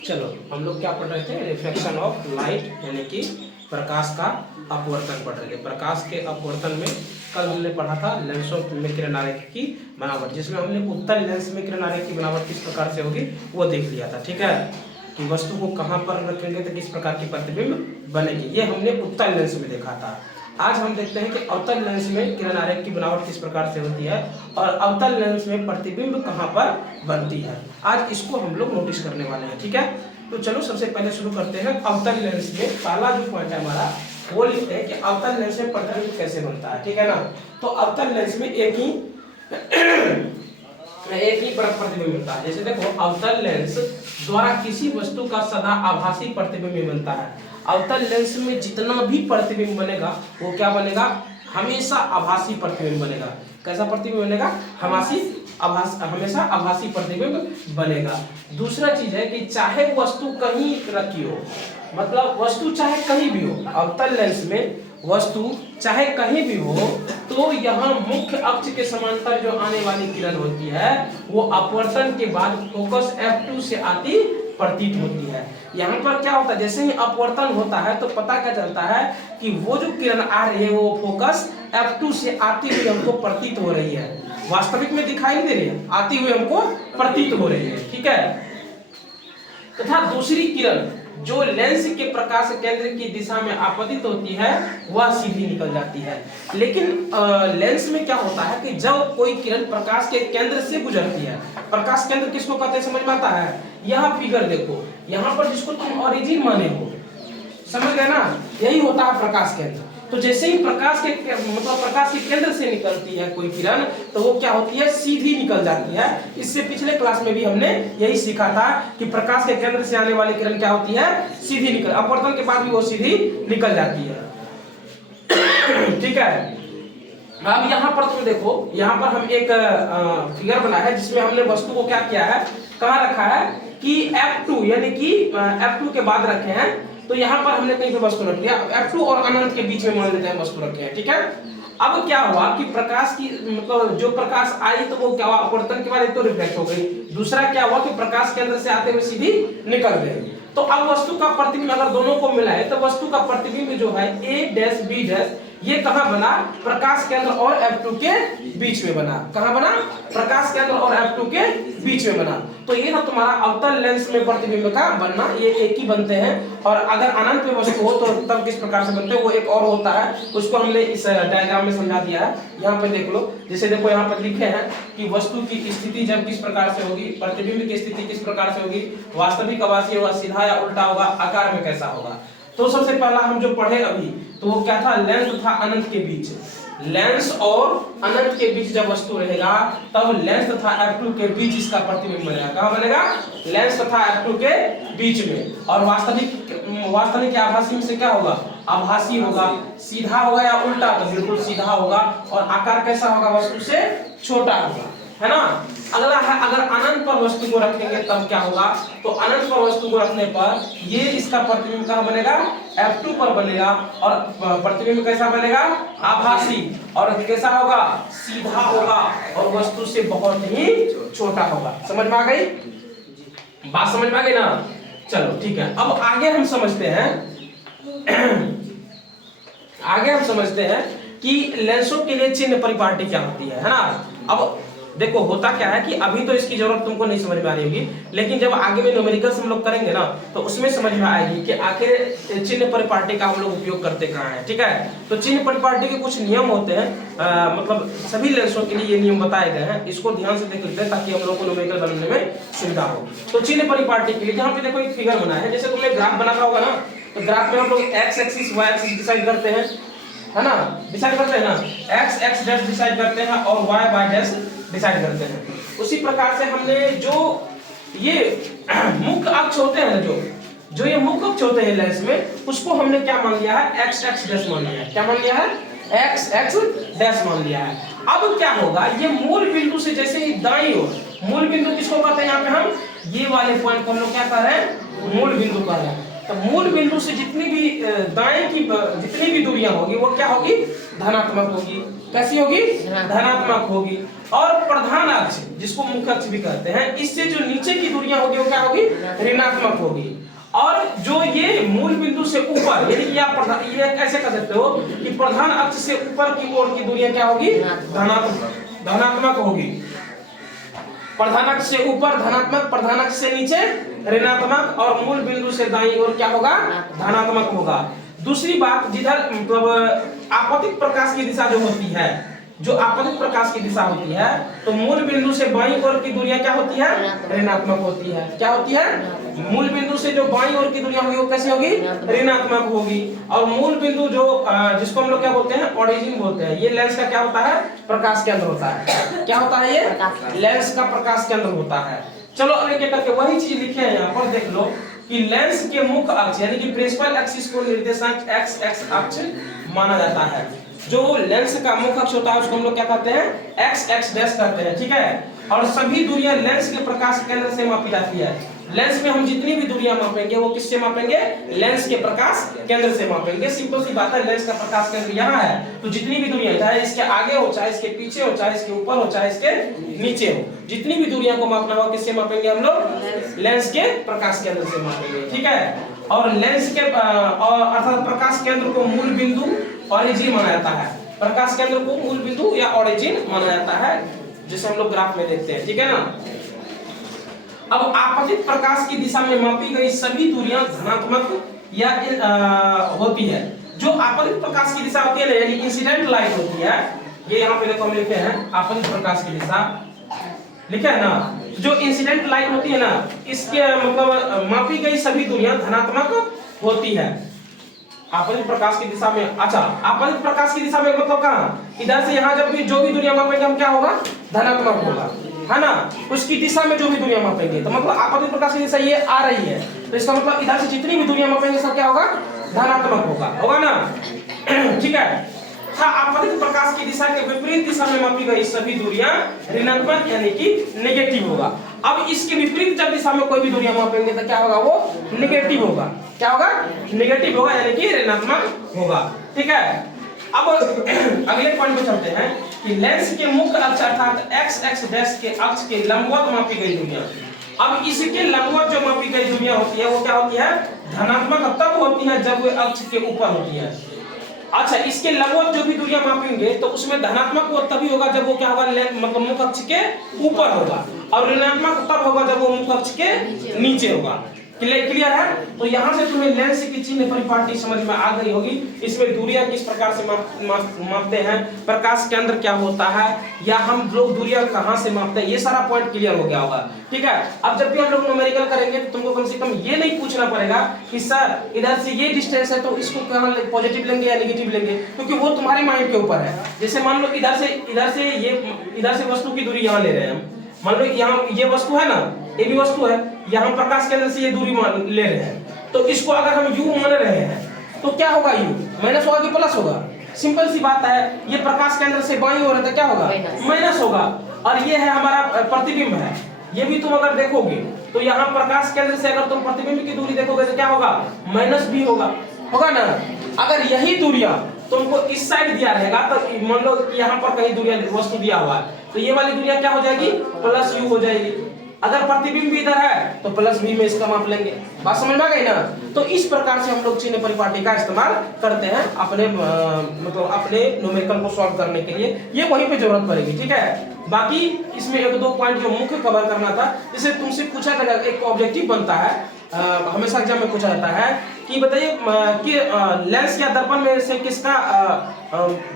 चलो हम लोग क्या पढ़ रहे थे, रिफ्लेक्शन ऑफ लाइट, यानी कि प्रकाश का अपवर्तन पढ़ रहे थे। प्रकाश के अपवर्तन में कल हमने पढ़ा था लेंसों में किरण आरेख की बनावट, जिसमें हमने उत्तल लेंस में किरण आरेख की बनावट किस प्रकार से होगी वो देख लिया था। ठीक है, कि वस्तु को कहाँ पर रखेंगे तो किस प्रकार की प्रतिबिंब बनेगी, ये हमने उत्तल लेंस में देखा था। आज हम देखते हैं कि अवतल लेंस में किरण आरेख की बनावट किस प्रकार से होती है और अवतल लेंस में प्रतिबिंब कहाँ पर बनती है। आज इसको हम लोग नोटिस करने वाले हैं। ठीक है, तो चलो सबसे पहले शुरू करते हैं। अवतल लेंस में पहला जो पॉइंट है हमारा वो लिखते हैं कि अवतल लेंस में प्रतिबिंब कैसे बनता है। ठीक है ना, तो अवतल लेंस में एक ही प्रतिबिंब मिलता है। जैसे देखो, अवतल लेंस द्वारा किसी वस्तु का सदा आभासी प्रतिबिंब बनता है। अवतल लेंस में जितना भी प्रतिबिंब बनेगा वो क्या बनेगा, हमेशा आभासी प्रतिबिंब बनेगा। कैसा प्रतिबिंब बनेगा, हमेशा आभासी प्रतिबिंब बनेगा। दूसरा चीज है कि चाहे वस्तु कहीं रखी हो, मतलब वस्तु चाहे कहीं भी हो, अवतल लेंस में वस्तु चाहे कहीं भी हो, तो यहाँ मुख्य अक्ष के समांतर जो आने वाली किरण होती है वो अपवर्तन के बाद फोकस F2 से आती प्रतीत होती है। यहाँ पर क्या होता है, जैसे ही अपवर्तन होता है तो पता क्या चलता है कि वो जो किरण आ रही है वो फोकस F2 से आती हुई हमको प्रतीत हो रही है। वास्तविक में दिखाई नहीं दे रही है, आती हुई हमको प्रतीत हो रही है। ठीक है, तथा दूसरी किरण जो लेंस के प्रकाश केंद्र की दिशा में आपतित होती है वह सीधी निकल जाती है। लेकिन लेंस में क्या होता है कि जब कोई किरण प्रकाश के केंद्र से गुजरती है, प्रकाश केंद्र किसको कहते हैं समझ में आता है। यह फिगर देखो, यहाँ पर जिसको तुम ओरिजिन माने हो, समझ गए ना, यही होता है प्रकाश केंद्र। तो जैसे ही प्रकाश के केंद्र से निकलती है कोई किरण तो वो क्या होती है, सीधी निकल जाती है। इससे पिछले क्लास में भी हमने यही सीखा था कि प्रकाश के केंद्र से आने वाली किरण क्या होती है, सीधी निकल, अपवर्तन के बाद भी वो सीधी निकल जाती है। ठीक है, अब यहाँ पर तुम देखो, यहाँ पर हम एक फिगर बनाया है जिसमें हमने वस्तु को क्या किया है, कहाँ रखा है कि F2 यानी कि F2 के बाद रखे हैं। तो यहाँ पर हमने कहीं पे वस्तु रख लिया, F2 और अनंत के बीच में मान लेते हैं वस्तु रखे हैं। ठीक है, अब क्या हुआ कि प्रकाश की मतलब जो प्रकाश आई तो वो क्या हुआ, अपवर्तन के बाद एक तो रिफ्लेक्ट हो गई, दूसरा क्या हुआ कि प्रकाश केंद्र से आते हुए सीधी निकल गई। तो अब वस्तु का प्रतिबिंब अगर दोनों को मिला है तो वस्तु का प्रतिबिंब जो है A' B' ये कहाँ बना, प्रकाश केंद्र और F2 के बीच में बना। कहाँ बना, प्रकाश केंद्र और F2 के बीच में बना। तो ये ना तुम्हारा अवतल लेंस में प्रतिबिंब का बनना, ये एक ही बनते हैं। और अगर अनंत में वस्तु हो तो तब किस प्रकार से बनते हैं वो एक और होता है, उसको हमने इस डायग्राम में समझा दिया है। यहाँ पे देख लो, जैसे देखो यहाँ पर लिखे हैं कि वस्तु की स्थिति जब किस प्रकार से होगी, प्रतिबिंब की स्थिति किस प्रकार से होगी, वास्तविक आभासी होगा, सीधा या उल्टा होगा, आकार में कैसा होगा। तो सबसे पहला हम जो पढ़े अभी तो वो क्या था, लेंस तथा अनंत के बीच, लेंस और अनंत के बीच जब वस्तु रहेगा तब लेंस तथा F2 के बीच इसका प्रतिबिंब बनेगा। कहाँ बनेगा, लेंस तथा F2 के बीच में। और वास्तविक आभासी में से क्या होगा, आभासी होगा, सीधा होगा या उल्टा, तो बिल्कुल सीधा होगा। और आकार कैसा होगा, वस्तु से छोटा होगा, है ना। अगला है, अगर अनंत पर वस्तु को रखेंगे तब क्या होगा, तो अनंत पर वस्तु को रखने पर ये इसका प्रतिबिंब कहाँ बनेगा, F2 पर बनेगा। और प्रतिबिंब कैसा बनेगा, आभासी, और कैसा होगा, सीधा होगा, और वस्तु से बहुत ही छोटा होगा। समझ में आ गई बात, समझ में आ गई ना। चलो ठीक है, अब आगे हम समझते हैं कि लेंसों के लिए चिन्ह परिपाटी क्या होती है ना। अब देखो होता क्या है कि अभी तो इसकी जरूरत तुमको नहीं समझ में आ रही होगी, लेकिन जब आगे में न्यूमेरिकल्स हम लोग करेंगे ना तो उसमें समझ में आएगी कि आखिर चिन्ह परिपाटी का हम लोग उपयोग करते कहाँ हैं। ठीक है, तो चिन्ह परिपाटी के कुछ नियम होते हैं, मतलब सभी लेंसों के लिए ये नियम बताए गए हैं। इसको ध्यान से देख लेते हैं ताकि हम लोग को न्यूमेरिकल बनाने में सुविधा हो। तो चिन्ह परिपाटी के लिए यहाँ पे देखो एक फिगर बना है, जैसे तुमने ग्राफ बनाना होगा ना, तो ग्राफ में हम लोग X axis Y axis decide करते हैं, है ना, डिसाइड करते हैं ना, एक्स एक्स डैश डिसाइड करते हैं और वाई वाई डैश डिसाइड करते हैं। उसी प्रकार से हमने जो ये मुख्य अक्ष होते हैं, जो ये मुख्य अक्ष होते हैं लेंस में, उसको हमने क्या मान लिया है, एक्स एक्स डैश मान लिया है। क्या मान लिया है, एक्स एक्स डैश मान लिया है। अब क्या होगा, ये मूल बिंदु से जैसे ही दाईं ओर, मूल बिंदु किसको कहते हैं, यहाँ पे हम ये वाले पॉइंट को हम लोग क्या कर रहे हैं, मूल बिंदु कह रहे हैं। तो मूल बिंदु से जितनी भी दाएं की जितनी भी दूरियां होगी वो क्या होगी, धनात्मक होगी। कैसी होगी, धनात्मक होगी। और प्रधान अक्ष जिसको मुख्य अक्ष भी कहते हैं, इससे जो नीचे की दूरियां होगी वो क्या होगी, ऋणात्मक होगी। और जो ये मूल बिंदु से ऊपर, यानी कि आप ये कैसे कर सकते हो कि प्रधान अक्ष से ऊपर की ओर की दूरियां क्या होगी, धनात्मक होगी। प्रधान अक्ष से ऊपर धनात्मक, प्रधान अक्ष से नीचे ऋणात्मक, और मूल बिंदु से दाईं ओर क्या होगा, धनात्मक होगा। दूसरी बात, जिधर मतलब आपतित प्रकाश की दिशा जो होती है, जो आपतित प्रकाश की दिशा होती है, तो मूल बिंदु से बाईं ओर की दूरियां क्या होती है, ऋणात्मक होती है। क्या होती है, मूल बिंदु से जो बाईं ओर की दूरियां होगी वो कैसे होगी, ऋणात्मक होगी। और मूल बिंदु जो जिसको हम लोग क्या बोलते हैं, ओरिजिन बोलते हैं, ये लेंस का क्या होता है, प्रकाश केंद्र होता है। क्या होता है, ये लेंस का प्रकाश केंद्र होता है। चलो अब एक एक करके वही चीज लिखे हैं यहाँ पर, देख लो कि लेंस के मुख्य अक्ष यानी कि प्रिंसिपल एक्सिस को निर्देशांक एक्स एक्स अक्ष माना जाता है। जो लेंस का मुख्य अक्ष होता है उसको हम लोग क्या कहते हैं, एक्स एक्स डैश कहते हैं, ठीक है। और सभी दूरियां लेंस के प्रकाश केंद्र से मापी जाती है। लेंस में हम जितनी भी दूरियां मापेंगे वो किससे मापेंगे, लेंस के प्रकाश केंद्र से मापेंगे। सिंपल सी बात है, लेंस का प्रकाश केंद्र यहाँ है, तो जितनी भी दूरियां, चाहे इसके आगे हो, चाहे इसके पीछे हो, चाहे इसके ऊपर हो, चाहे इसके नीचे हो, जितनी भी दूरियां को मापना होगा किससे मापेंगे हम लोग, लेंस के प्रकाश केंद्र से मापेंगे, ठीक है। और लेंस के अर्थात प्रकाश केंद्र को मूल बिंदु ओरिजिन माना जाता है। प्रकाश केंद्र को मूल बिंदु या ओरिजिन माना जाता है, जिसे हम लोग ग्राफ में देखते हैं, ठीक है ना। अब आपतित प्रकाश की दिशा में मापी गई सभी दूरियां धनात्मक या होती है। जो आपतित प्रकाश की दिशा होती है ना, यानी इंसिडेंट लाइट होती है, ये यहाँ पे देखो हम लिखे हैं आपतित प्रकाश की दिशा, लिखे है ना। जो इंसिडेंट लाइट होती है ना, इसके मतलब मापी गई सभी दूरियां धनात्मक होती है आपतित प्रकाश की दिशा में। अच्छा, आपतित प्रकाश की दिशा में मतलब कहाँ, इधर से यहाँ जब भी जो भी दूरियां मापेंगे हम क्या होगा, धनात्मक होगा, है ना। उसकी दिशा में जो भी दूरियां मापेंगे, तो मतलब आपतित प्रकाश की दिशा ये आ रही है, तो इसका मतलब इधर से जितनी भी दूरियां मापेंगे सब क्या होगा, धनात्मक होगा ना, ठीक है। आपतित प्रकाश की दिशा के विपरीत दिशा में मापी गई सभी दूरियां ऋणात्मक यानी कि नेगेटिव होगा। अब इसके विपरीत जब दिशा में कोई भी दूरियां मापेंगे तो क्या होगा, वो नेगेटिव होगा। क्या होगा, नेगेटिव होगा यानी कि ऋणात्मक होगा, ठीक है। अब अगले पॉइंट पे चलते हैं कि लेंस के मुख्य अक्ष अर्थात एक्स एक्स डैश के अक्ष के लंबवत मापी गई दूरियां। अब इसके लंबवत जो मापी गई दूरियां होती है वो क्या होती है, धनात्मक तब होती है जब वो अक्ष के ऊपर होती है। अच्छा, इसके लंबवत जो भी दूरियां मापेंगे तो उसमें धनात्मक वो तभी होगा जब वो क्या होगा, मतलब मुख्य अक्ष के ऊपर होगा, और ऋणात्मक तब होगा जब वो मुख्य अक्ष के नीचे होगा। क्लियर है। तो यहाँ से तुम्हें लेंस की चिन्ह परिपाटी समझ में आ गई होगी। इसमें दूरियां किस प्रकार से मापते हैं, प्रकाश केंद्र क्या होता है, या हम लोग दूरियां कहाँ से मापते हैं, ये सारा पॉइंट क्लियर हो गया होगा, ठीक है। अब जब भी हम लोग न्यूमेरिकल करेंगे तो तुमको कम से कम ये नहीं पूछना पड़ेगा कि सर इधर से ये डिस्टेंस है तो इसको कहाँ पॉजिटिव लेंगे या नेगेटिव लेंगे, क्योंकि वो तुम्हारे माइंड के ऊपर है। जैसे मान लो इधर से वस्तु की दूरी यहाँ ले रहे हैं हम, मान लो यहाँ ये वस्तु है ना, ये भी वस्तु है, यहाँ प्रकाश केंद्र से ये दूरी ले रहे हैं, तो इसको अगर हम u मान रहे हैं तो क्या होगा, u माइनस होगा कि प्लस होगा। सिंपल सी बात है, ये प्रकाश केंद्र से बाईं ओर है तो क्या होगा, माइनस होगा। और ये है हमारा प्रतिबिंब है, ये भी तुम अगर देखोगे तो यहाँ प्रकाश केंद्र से अगर तुम प्रतिबिंब की दूरी देखोगे तो क्या होगा, माइनस भी होगा ना। अगर यही दूरियां तुमको इस साइड दिया रहेगा तो मान लो यहाँ पर कहीं दूरियां वस्तु दिया हुआ है तो ये वाली दूरियां क्या हो जाएगी, प्लस u हो जाएगी। अगर प्रतिबिंब भी इधर है तो प्लस v में इसका माप लेंगे। बात समझ में आ गई ना। तो इस प्रकार से हम लोग चिन्ह परिपाटी का इस्तेमाल करते हैं अपने मतलब अपने न्यूमेरिकल को सॉल्व करने के लिए, ये वहीं पे जरूरत पड़ेगी, ठीक है। बाकी इसमें एक दो पॉइंट जो मुख्य कवर करना था, जैसे तुमसे पूछा था, एक ऑब्जेक्टिव बनता है हमेशा एग्जाम में पूछा जाता है कि बताइए कि लेंस या दर्पण में से किसका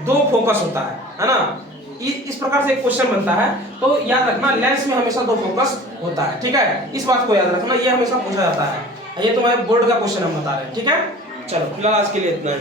दो फोकस होता है ना। इस प्रकार से एक क्वेश्चन बनता है, तो याद रखना लेंस में हमेशा दो फोकस होता है, ठीक है। इस बात को याद रखना, ये हमेशा पूछा जाता है, ये तुम्हारे बोर्ड का क्वेश्चन हम बता रहे हैं, ठीक है। चलो फिलहाल आज के लिए इतना ही।